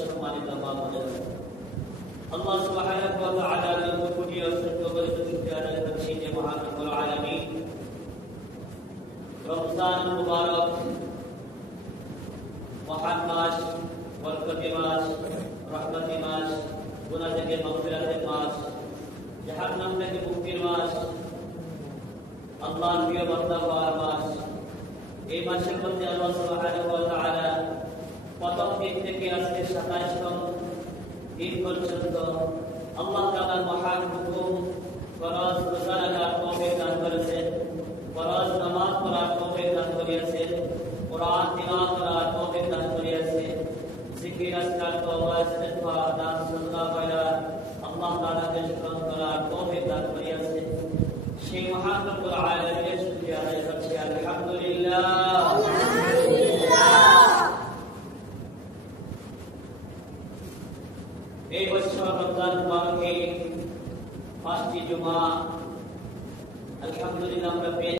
সম্মানিত মা বোনেরা, আল্লাহ সুবহানাহু ওয়া তাআলার কোটি অসংখ্য শুকরিয়া আদায় করছি যে মহান রব্বুল আলামিন রমজান মুবারক মহান মাস, বরকতি মাস, রহমতি মাস, গুনাহ থেকে মাগফিরাতের মাস, জাহান্নাম থেকে মুক্তির মাস, আল্লাহর প্রিয় বান্দা হওয়ার মাস। এই মাসের মধ্যে আল্লাহ সুবহানাহু ওয়া তাআলা প্রথম দিন থেকে আজকে 27তম দিন পর্যন্ত আল্লাহ তাআলার মহান হুকুম ফরজ রোজা রাখার তৌফিক দান করেছেন, ফরজ নামাজ পড়ার তৌফিক দান করিয়েছেন, কোরআন তিলাওয়াত করার তৌফিক দান করিয়েছেন, জিকির আজকার তওবা ইস্তিগফার দান সাদকা করা আল্লাহ তাআলাকে স্মরণ করার তৌফিক দান করিয়েছেন। সেই মহান রব্বুল আলামিনের শুকরিয়া আদায় করছি আলহামদুলিল্লাহ। এই বছর রমজান মুবারকে 5টি জুমা আলহামদুলিল্লাহ আমরা